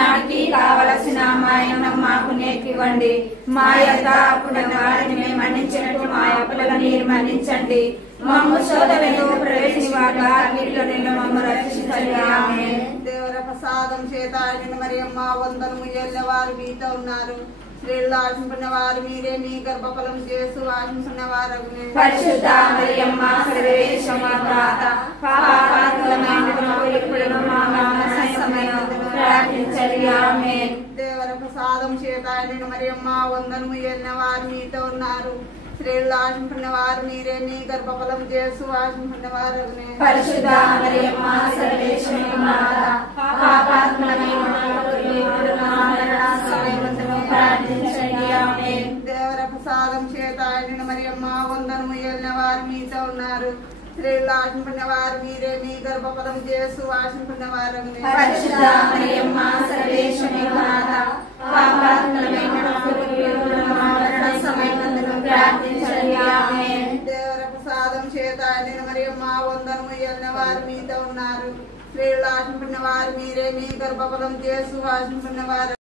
నాటికి కావలసిన మాయనం మాకు నేర్పివ్వండి. మా యొక్క అప్పులను వారిని మేము మన్నించినట్టు మా అప్పులను మీరు మన్నించండి. మమ్ము శోధనలో ప్రవేశించి వాటిలో నిన్ను మమ్ము రక్షించండి. ఆమేన్. దేవర ప్రసాదం చేత మరియమ్మ వందనము ఎల్లవారు మీతో ఉన్నారు. స్త్రీలు ఆశించిన వారు మీరే, మీ గర్భఫలం చేస్తూ ఆశించిన వారు. పరిశుద్ధ మరియమ్మ సర్వేశ్వరమాత ప్రార్థించండి. ఆమేన్. దేవర ప్రసాదం చేత మరియమ్మ వందనము ఎల్లవారు మీతో ఉన్నారు. స్త్రీలు ఆశించిన వారు మీరే, మీ గర్భఫలం చేస్తూ ఆశించిన వారు. పరిశుద్ధ మరియమ్మ సర్వేశ్వరమాత ప్రార్థించండి. ఆమేన్. దేవర ప్రసాదం చేత మరియమ్మ వందనము ఎల్లవారు మీతో ఉన్నారు. స్త్రీలు ఆశించిన వారు మీరే, మీ గర్భఫలం చేస్తూ ఆశించిన వారు. పరిశుద్ధ మరియమ్మ సర్వేశ్వరమాత ప్రార్థించండి. ఆమేన్. దేవర ప్రసాదం చేత మరియమ్మ వందనము ఎల్లవారు మీతో ఉన్నారు. స్త్రీలు ఆశించిన వారు మీరే, మీ గర్భఫలం చేస్తూ ఆశించిన వారు.